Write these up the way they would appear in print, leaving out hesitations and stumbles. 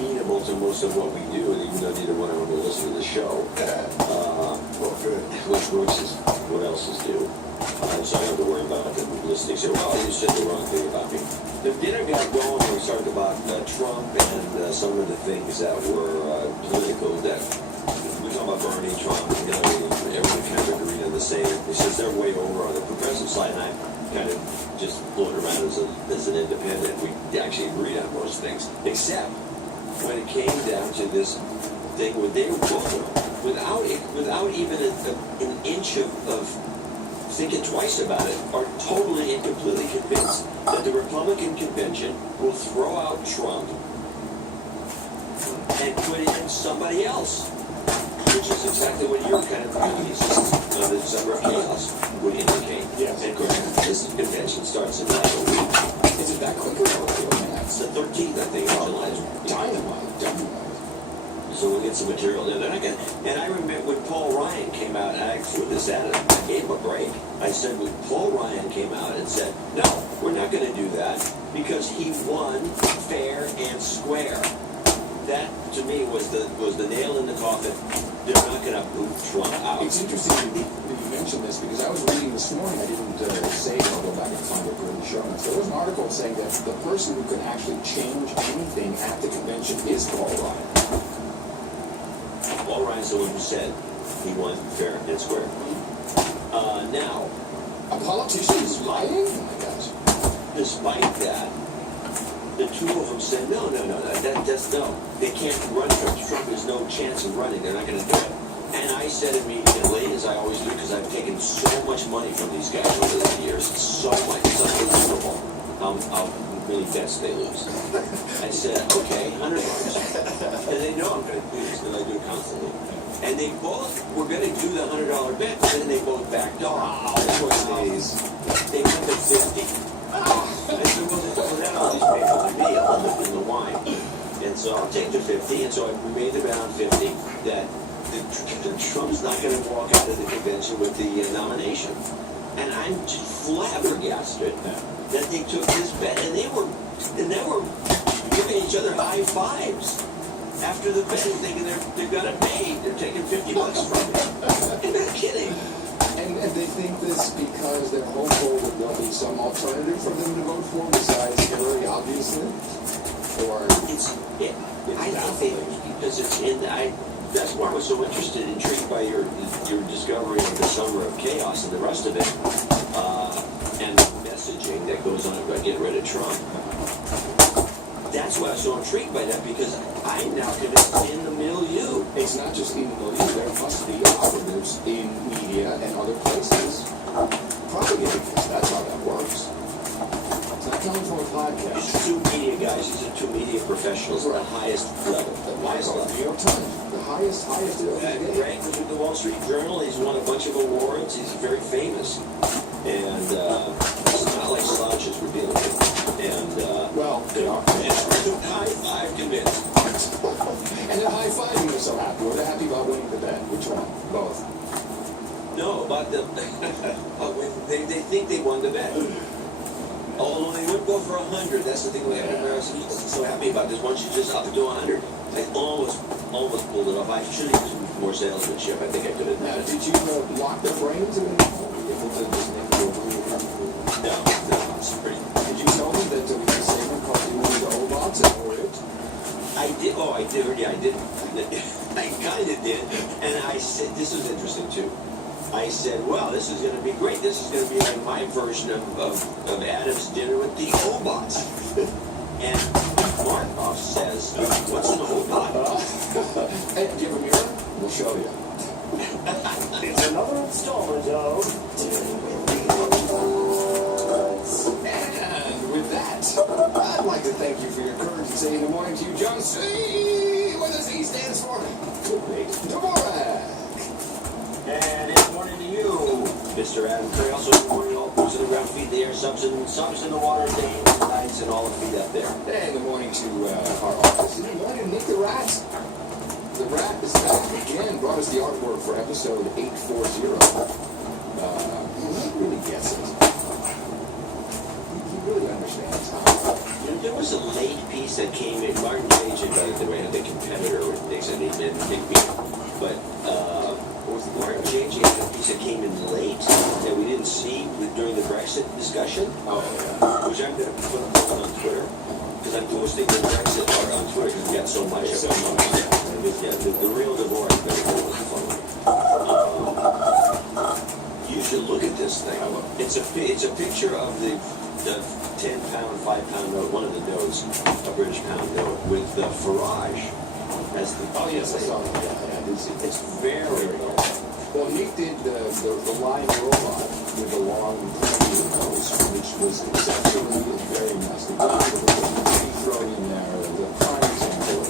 amenable to most of what we do, even though neither one of them will listen to the show. Well, good. Which is what else is due. So I don't have to worry about them listening. Say, well, you said the wrong thing about me. The dinner got going. We started about Trump and some of the things that were political. That we talk about Bernie, Trump, Hillary, everyone kind of agreed on the same. Since they're way over on the progressive side, and I kind of just floated around as an independent, we actually agreed on most things, except when it came down to this thing where they were both without even an inch of thinking twice about it, are totally and completely convinced that the Republican convention will throw out Trump and put in somebody else, which is exactly what your kind of thesis of the December of chaos would indicate. Yes. And of course, this convention starts in about a week. Is it that quick or what? It's the 13th, I think, of July. Dynamite. So we'll get some material there. They're not gonna, and I remember when Paul Ryan came out, and I threw this at him. I gave him a break. I said, when Paul Ryan came out and said, no, we're not going to do that because he won fair and square. That, to me, was the nail in the coffin. They're not going to boot Trump out. It's interesting that you mentioned this because I was reading this morning. I didn't say it. I'll go back and find it for the show notes. There was an article saying that the person who can actually change anything at the convention is Paul Ryan. Paul Ryan's the one who said he won fair and square. Now, a politician is lying? Oh my gosh. Despite that, the two of them said, no, that's no. They can't run for Trump. There's no chance of running. They're not going to do it. And I said immediately, as I always do, because I've taken so much money from these guys over the years, so much, it's unbelievable how many bets they lose. I said, okay, $100. And they know I'm going to lose, because I do it constantly. And they both were going to do the $100 bet, but then they both backed off. They went to 50. I said, well, that always pays for the deal in the wine. And so I'll take the 50, and so we made the bet on 50 that Trump's not going to walk out of the convention with the nomination. And I'm just flabbergasted that they took this bet, and they were giving each other high fives after the bet, thinking they've got it made. They're taking $50 from it. They're not kidding. And they think this because they're hopeful that there'll be some alternative for them to vote for besides Hillary, obviously? Or I think because it's in that's why I was so intrigued by your discovery of the Summer of Chaos and the rest of it, and the messaging that goes on about getting rid of Trump. That's why I was so intrigued by that, because I'm now convinced in the milieu. It's not just in the milieu. There must be operatives in media and other places propagating this. That's how that works. It's not coming from a podcast. These are two media guys. These are two media professionals at the highest level. The New York Times, the highest Greg was with the Wall Street Journal. He's won a bunch of awards. He's very famous. And it's not like slouches we're dealing with. And, well, they are. High five convinced. And they're high-fiving. They're so happy. Or they're happy about winning the bet. Which one? Both. No, about the... they think they won the bet. Although they would go for 100. That's the thing we have in America. He's so happy about this. Once you just up it to 100. I almost pulled it off. I should have used more salesmanship. I think I could have. Now, did you lock the frames? I mean, No, it's pretty... Did you tell them that we had a statement called the Obots and or it? I did. Oh, I did. Yeah, I did. I kind of did. And I said, this is interesting too. I said, well, this is going to be great. This is going to be like my version of Adam's dinner with the Obots. And Markoff says, what's an Obot? Hey, do you have a mirror? We'll show you. It's another installment of... And with that, I'd like to thank you for your courage and saying good morning to you, John C. What does he stands for? Dvorak. And good morning to you, Mr. Adam Curry. Also, good morning to all boots in the ground, feet in the air, subs in the water, days and nights, and all the feet up there. And good morning to our office. And good morning to Nick the Rat. The Rat is back again. Brought us the artwork for episode 840. He really gets it. He really understands how. There was a late piece that came in. Martin Page had they had the competitor, and they said they didn't pick me. But Martin JJ, he said came in late that we didn't see during the Brexit discussion, Oh, yeah. which I'm going to put on Twitter. Because I'm posting the Brexit part on Twitter because we got so much of it. Yeah, the real divorce. You should look at this thing. It's a picture of the 10-pound, 5-pound note, one of the notes, a British pound note, with Farage as the. Oh, yes, I saw that. Yeah, I did see that. It's very cool. Well, Nick did the line robot with the long nose, which was conceptually very nice. The guy with the thrown in there as a prime example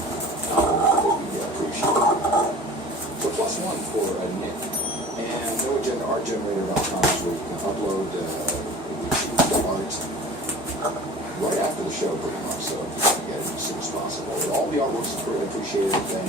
of how we appreciate it. So +1 for Nick. And noagendaartgenerator.com is where you can upload the art right after the show, pretty much. So you can get it as soon as possible. All the artworks is pretty appreciated, and